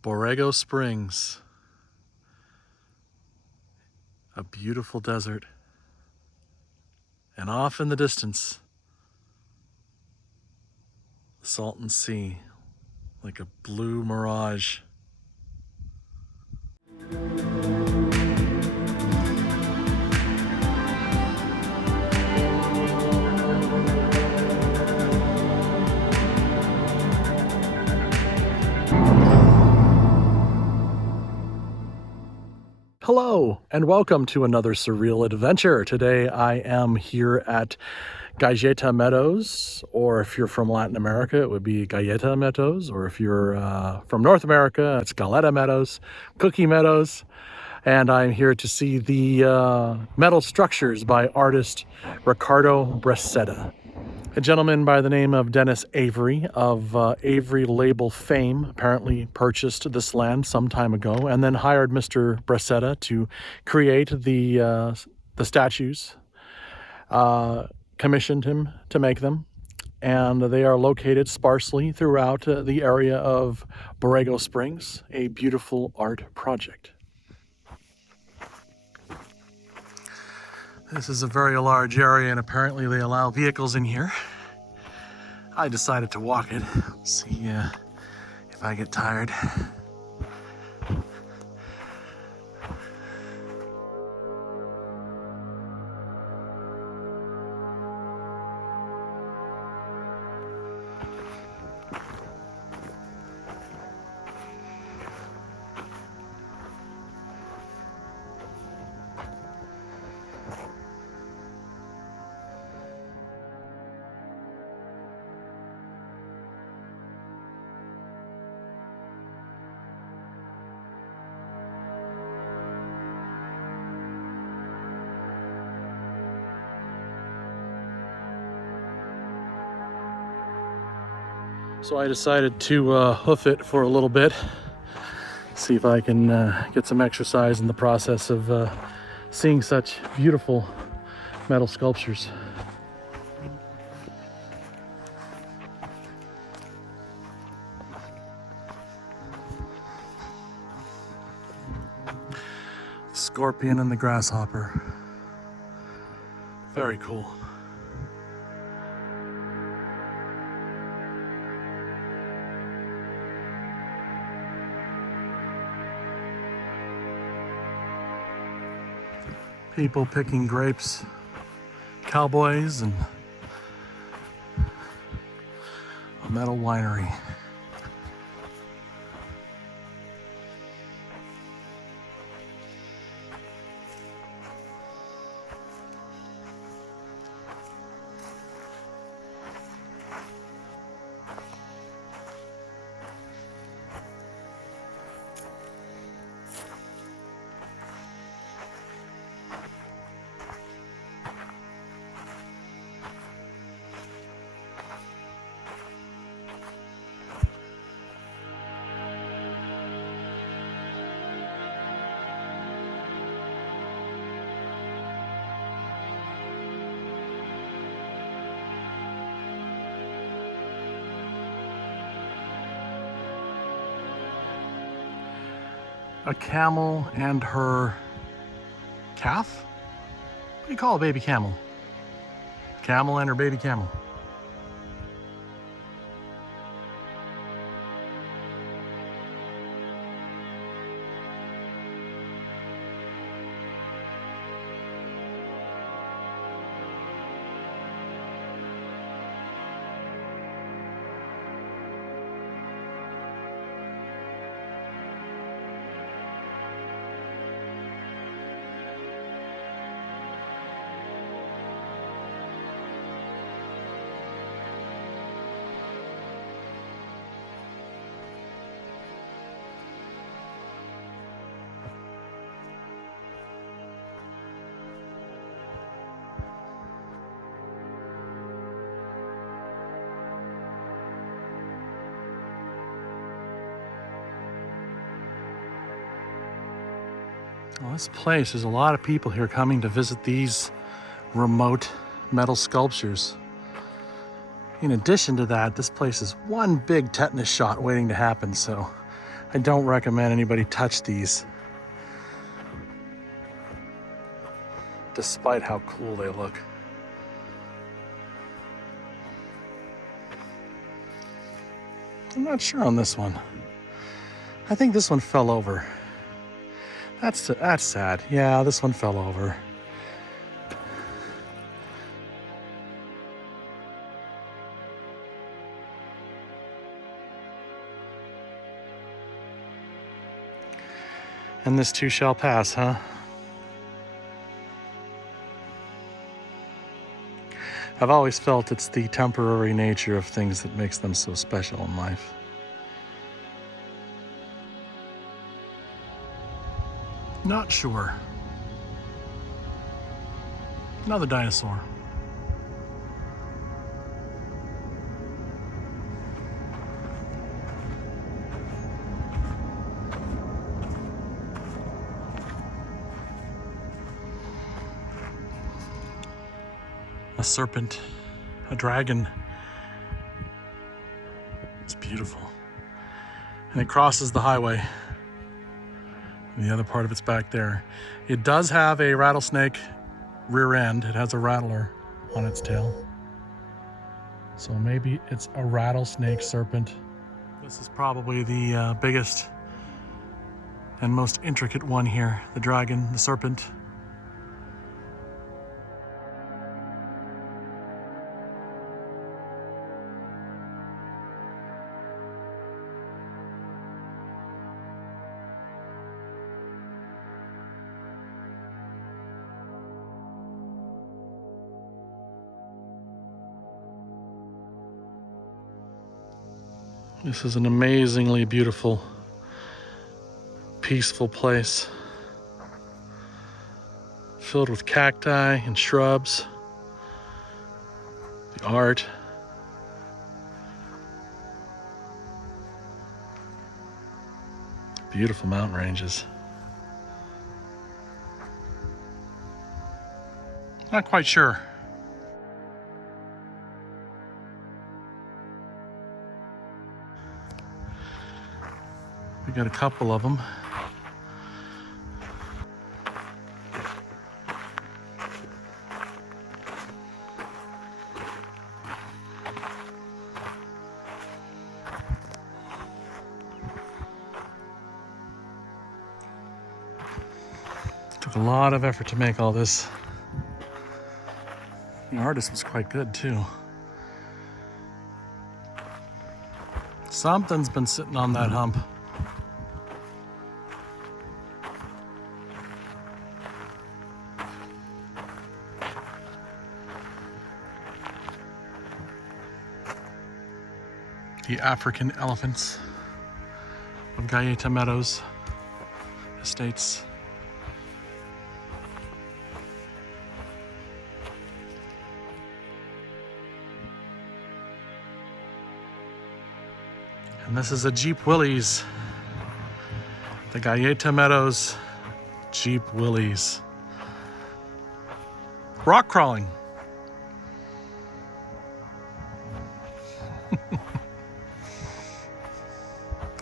Borrego Springs, a beautiful desert, and off in the distance, the Salton Sea, like a blue mirage. Hello, and welcome to another Surreal adventure. Today I am here at Galleta Meadows, or if you're from Latin America, it would be Galleta Meadows, or if you're from North America, it's Galleta Meadows, Cookie Meadows, and I'm here to see the metal structures by artist Ricardo Breceda. A gentleman by the name of Dennis Avery of Avery Label fame apparently purchased this land some time ago and then hired Mr. Breceda to create the statues, commissioned him to make them, and they are located sparsely throughout the area of Borrego Springs, a beautiful art project. This is a very large area, and apparently they allow vehicles in here. I decided to walk it, see if I get tired. So I decided to hoof it for a little bit, see if I can get some exercise in the process of seeing such beautiful metal sculptures. Scorpion and the Grasshopper. Very cool. People picking grapes, cowboys, and a metal winery. A camel and her calf? What do you call a baby camel? Camel and her baby camel. Well, this place, there's a lot of people here coming to visit these remote metal sculptures. In addition to that, this place is one big tetanus shot waiting to happen, so I don't recommend anybody touch these, despite how cool they look. I'm not sure on this one. I think this one fell over. That's sad. Yeah, this one fell over. And this too shall pass, huh? I've always felt it's the temporary nature of things that makes them so special in life. Not sure. Another dinosaur. A serpent, a dragon. It's beautiful. And it crosses the highway. And the other part of it's back there. It does have a rattlesnake rear end. It has a rattler on its tail. So maybe it's a rattlesnake serpent. This is probably the biggest and most intricate one here. The dragon, the serpent. This is an amazingly beautiful, peaceful place, filled with cacti and shrubs, the art. Beautiful mountain ranges. Not quite sure. We got a couple of them. Took a lot of effort to make all this. The artist was quite good too. Something's been sitting on that hump. The African elephants of Galleta Meadows Estates. And this is a Jeep Willys. The Galleta Meadows Jeep Willys. Rock crawling.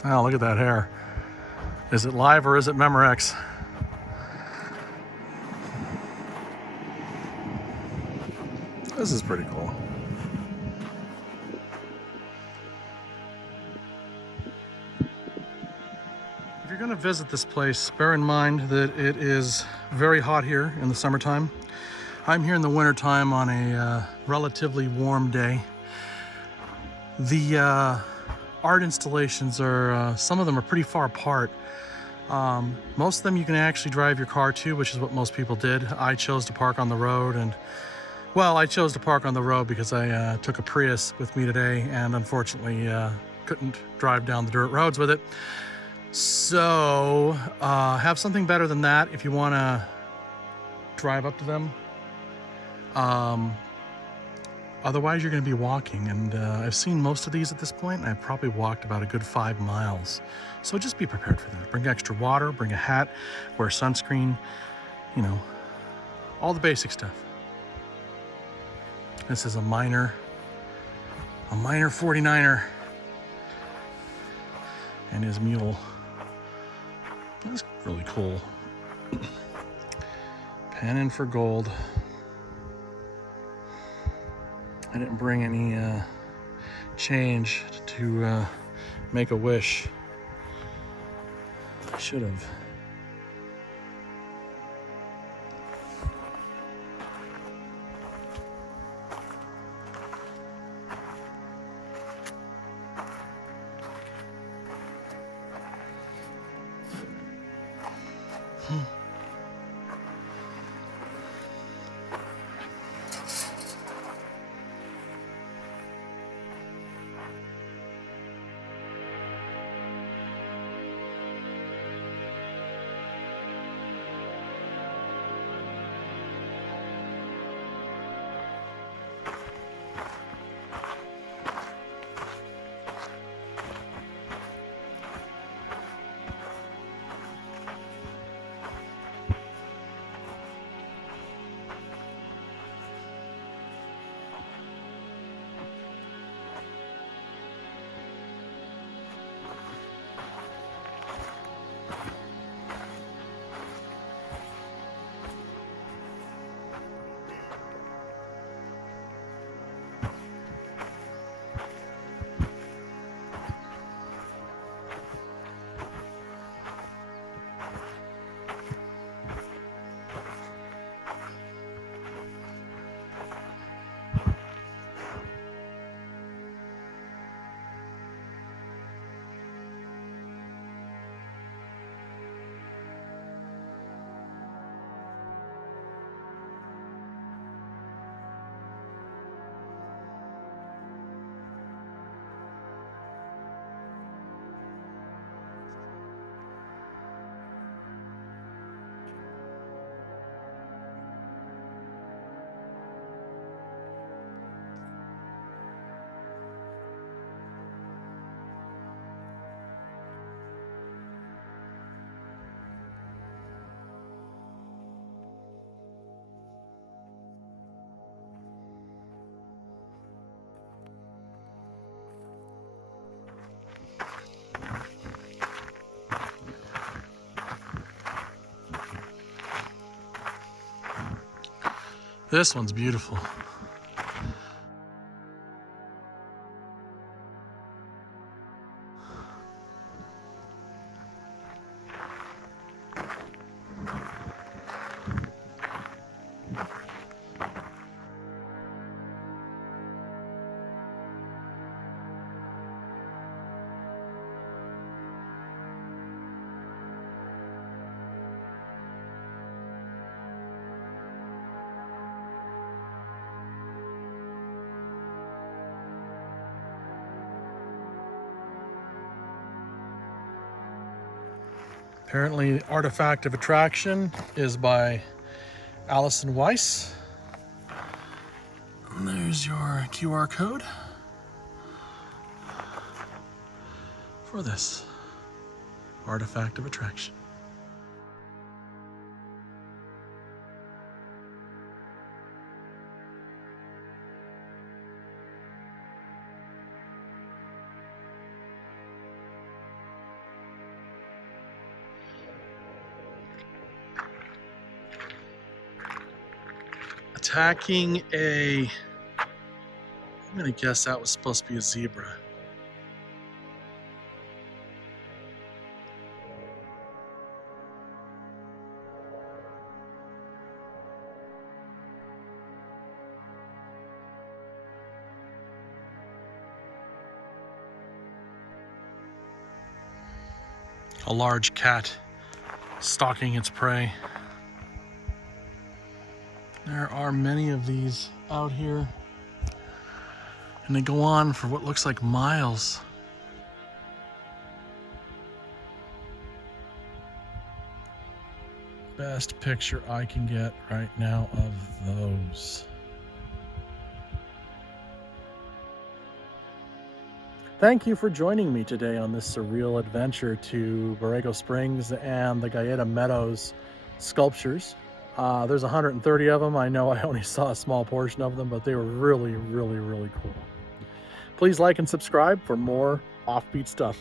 Oh, look at that hair. Is it live or is it Memorex? This is pretty cool. If you're going to visit this place, bear in mind that it is very hot here in the summertime. I'm here in the wintertime on a relatively warm day. The art installations are, some of them are pretty far apart. Most of them you can actually drive your car to, which is what most people did. I chose to park on the road, and well, I chose to park on the road because I took a Prius with me today and unfortunately couldn't drive down the dirt roads with it. So have something better than that if you want to drive up to them. Otherwise, you're going to be walking, and I've seen most of these at this point, and I've probably walked about a good 5 miles. So just be prepared for that. Bring extra water, bring a hat, wear sunscreen, you know, all the basic stuff. This is a minor 49er. and his mule. That's really cool. Panning for gold. I didn't bring any change to make a wish. I should have. This one's beautiful. Apparently, Artifact of Attraction is by Allison Weiss. And there's your QR code for this Artifact of Attraction. Attacking I'm gonna guess that was supposed to be a zebra. A large cat stalking its prey. There are many of these out here, and they go on for what looks like miles. Best picture I can get right now of those. Thank you for joining me today on this surreal adventure to Borrego Springs and the Galleta Meadows sculptures. There's 130 of them. I know I only saw a small portion of them, but they were really, really, really cool. Please like and subscribe for more offbeat stuff.